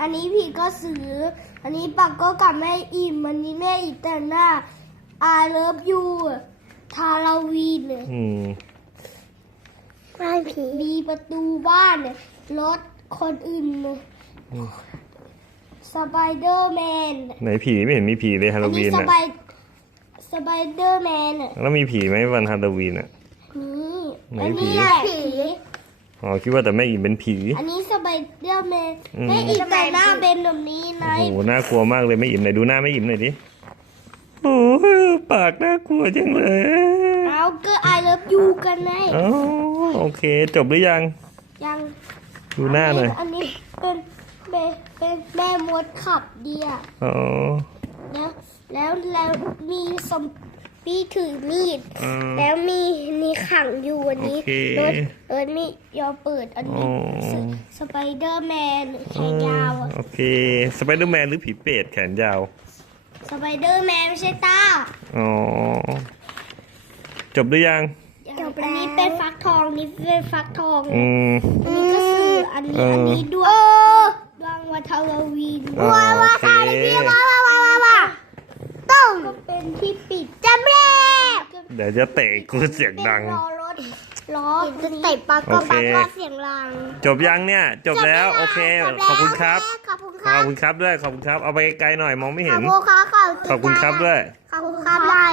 อันนี้ผีก็ซื้อ อันนี้ปักก็กับแม่อิ่ม อันนี้แม่อิ่มแต่งหน้า I love you ทาราวีนเนี่ยอืมบ้านผีมีประตูบ้านเนี่ยรถคนอื่นเนี่ยอืมสไปเดอร์แมนไหนผีไม่เห็นมีผีเลยฮาอัโลนวีนี้นสอะไปสไปเดอร์แมนอะแล้วมีผีไหมวันฮาโลวีนอะนี่ไหนอันผีนี้แหละผี อ๋อคิดว่าแต่แม่อิ่มเป็นผี อันนี้สไปเดอร์แมนอืม แม่อีกแต่หน้าเป็นแบบนี้นะโอ้โหน่ากลัวมากเลยแม่อิ่มไหนดูหน้าแม่อิ่มหน่อยดิโอ้ยปากน่ากลัวจังเลยเอาก็ I love you กันไงอ๋อโอเค จบหรือยังยังดูหน้าหน่อยอันนี้เป็นเป็นเป็นแม่มดขับเดีย อ๋อ แล้วแล้วแล้วมีสม ปีถือมีด อืม แล้วมีนี่ขังอยู่อันนี้โอเครถเอิร์นมียอมเปิดอันนี้อ๋อสไปเดอร์แมนแขนยาวอะโอเคสไปเดอร์แมนหรือผีเป็ดแขนยาว สไปเดอร์แมนไม่ใช่ต้าอ๋อ จบหรือยัง จบแล้วอันนี้เป็นฟักทองนี่เป็นฟักทอง อืม อันนี้ก็คืออันนี้เอออั อันนี้ดวงดวงวันฮาโลวีน อ๋อโอเค ต้องก็เป็นที่ปิดจำเร เดี๋ยวจะเตะกูเสียงดัง ล้อรถล้อจะเตะปากก็โอเค ปากก็เสียงดังจบยังเนี่ย จบแล้ว โอเคขอบคุณครับขอบคุณคขรัอบบคุณครับด้วย ขอบคุณครับ เอาไปไกลๆหน่อยมองไม่ขเห็อบนคุณครับขอบคุณครับด้วย ขอบคุณครับได้